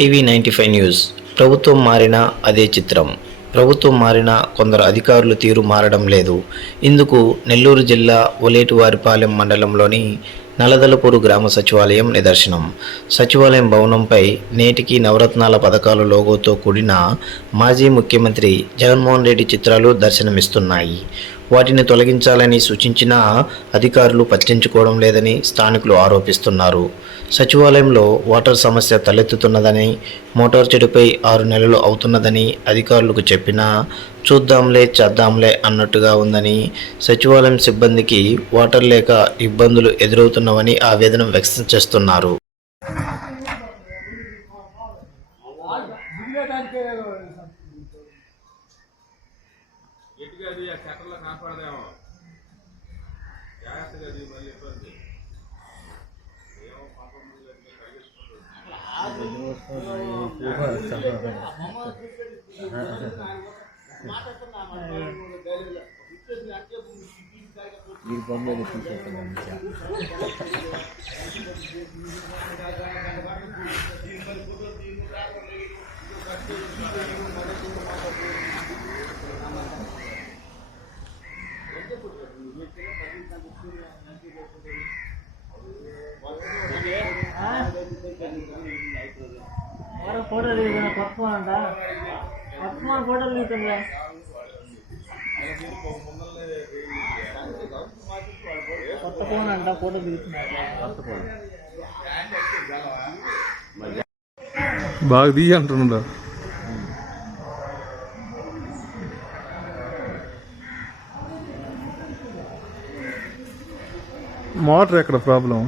TV 95 news. ప్రభుత్వం మారినా అదే చిత్రం. ప్రభుత్వం మారినా కొందరు అధికారుల తీరు మారడం లేదు. ఇందుకు నెల్లూరు జిల్లా ఒలేటివారిపాలెం మండలంలోని నలదలపూరు గ్రామ సచివాలయం నిదర్శనం. సచివాలయం భవనంపై నేటికి నవరత్నాల పథకాల లోగోతో కూడిన మాజీ ముఖ్యమంత్రి జగన్మోహన్ రెడ్డి చిత్రాలు దర్శనమిస్తున్నాయి. వాటిని తొలగించాలని సూచించినా అధికారులు పట్టించుకోవడం లేదని స్థానికులు ఆరోపిస్తున్నారు. సచివాలయంలో వాటర్ సమస్య తలెత్తుతున్నదని, మోటార్ చెడుపై 6 నెలలు అవుతున్నదని అధికారులకు చెప్పినా చూద్దాంలే చేద్దాంలే అన్నట్టుగా ఉందని, సచివాలయం సిబ్బందికి వాటర్ లేక ఇబ్బందులు ఎదురవుతున్నవని ఆవేదన వ్యక్తం చేస్తున్నారు. ఫోటో ఫోటోలు తీస్తుందా కొత్త ఫోన్ అంట ఫోటో దిగుతున్నారు బాగా దిగి అంటున్నా. మోటార్ ఎక్కడ ప్రాబ్లం?